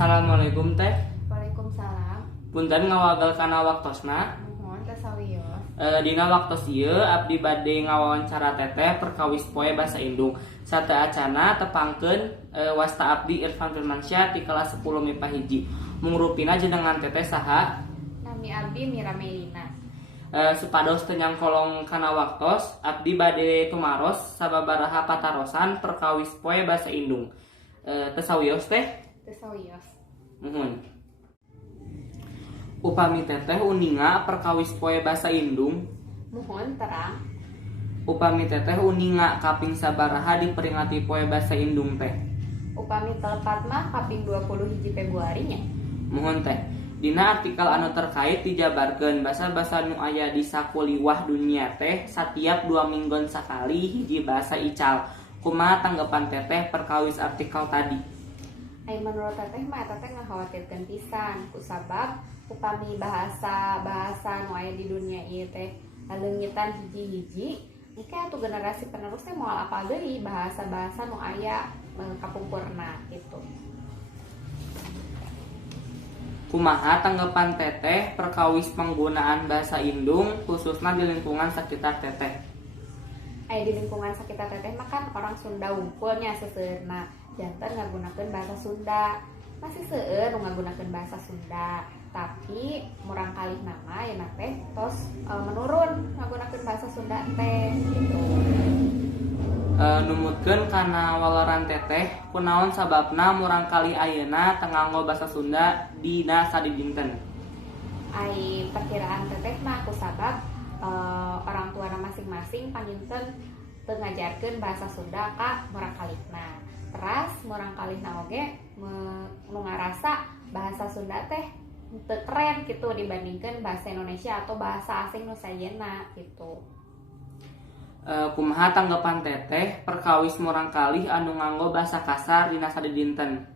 Assalamualaikum teh. Waalaikumsalam. Punten ngawagal kana waktosna. Mohon tasawios. Dina waktos ieu abdi bade ngawawancara teteh perkawis poe basa Indung. Sateacana tepangkeun wasta abdi Irfan Firmansyah ti kelas 10 MIPA hiji. Mungrupina jenengan teteh saha? Nami abdi Mira Melina. Supados teu nyangkolong kana waktos abdi bade tumaros sababaraha patarosan perkawis poe basa Indung. Tesawios teh? Tasawios. Muhun. Upami teteh uninga perkawis poe basa Indung. Mohon terang. Upami teteh uninga kaping sabaraha diperingati poe basa Indung teh. Upami telepat mah kaping 21 Februari nya. Muhun teh. Dina artikel anu terkait dijabarkeun basa-basa nu aya di sakuliwah dunia teh satiap 2 minggon sakali hiji basa ical. Kumaha tanggapan teteh perkawis artikel tadi? Ai menurut teteh mah eta teh ngakhawatirkeun pisan kusabab upami bahasa nu aya di dunia ieu teh leungitan hiji-hiji engke atuh generasi penerus teh moal apal deui bahasa-bahasa nu aya kapungkurna gitu. Kumaha tanggapan teteh perkawis penggunaan bahasa Indung khususnya di lingkungan sekitar teteh? Aya di lingkungan sekitar teteh mah kan orang Sunda wungkulnya seseueurna janten ngagunakeun bahasa Sunda. Masih seueur nu ngagunakeun bahasa Sunda, tapi murang kalih nama ya teh tos menurun ngagunakeun bahasa Sunda teh gitu. Numutkeun kana walaran teteh kunaon sababna murang kali ayeuna teu nganggo basa Sunda dina sadidinten? Ai perkiraan teteh mah kusabab orang tuana masing-masing panjinten teu ngajarkeun bahasa Sunda ka murang kalihna. Teras murang kalihna oge nu ngarasa bahasa Sunda teh teu keren gitu dibandingkan bahasa Indonesia atau bahasa asing nu sayeuna gitu. Kumaha tanggapan teteh perkawis murang kalih anu nganggo basa kasar dina sadidinten?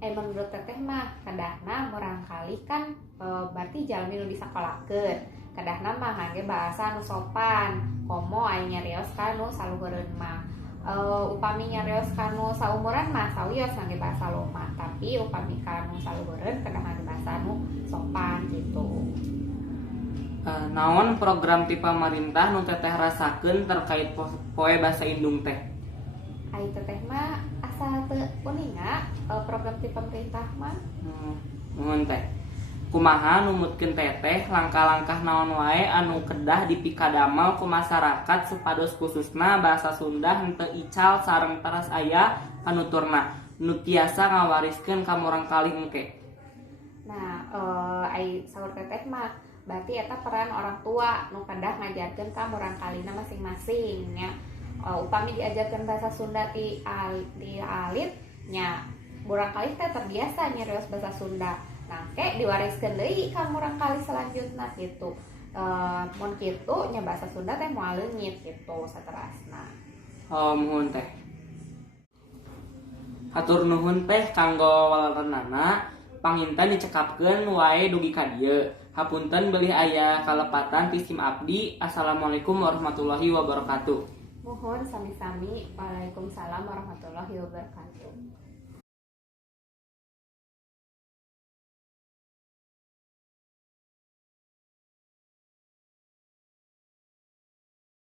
Menurut teteh mah kadahna murang kalih kan berarti jalmi nu disakolakeun. Kadahna mah ngangge bahasa nu sopan, komo aya nyarios ka nu saluhureun mah. Upami nyarios kanu saumuran mah sawios ngangge bahasa loma, tapi upami kanu saluhureun kedah ngangge bahasa nu sopan gitu. Naon program ti pamarintah nu teteh rasakeun terkait poe basa Indung teh? Ai teteh mah asa teu uninga program ti pemerintah mah. Muhun teh. Kumaha numutkeun teteh langkah-langkah naon wae anu kedah dipikadamel ku masyarakat supados khususna bahasa Sunda henteu ical sareng teras aya panuturna nu tiasa ngawariskeun ka murang kalih engke? Nah, ai saur teteh mah berarti eta peran orang tua nu kedah ngajarkeun ka murang kalina masing-masing nya. Upami diajarkeun bahasa Sunda ti alit nya murang kalih teh terbiasa nyarios bahasa Sunda. Nangke diwariskeun deui ka murang kalih selanjutna gitu. Mun kitu nya bahasa Sunda teh moal leungit gitu saterasna. Muhun teh. Hatur nuhun teh kanggo walarenana panginten dicekapkeun wae dugi ka dieu. Hapunten beulih aya kalepatan ti sim abdi. Assalamualaikum warahmatullahi wabarakatuh. Mohon sami-sami. Waalaikumsalam warahmatullahi wabarakatuh.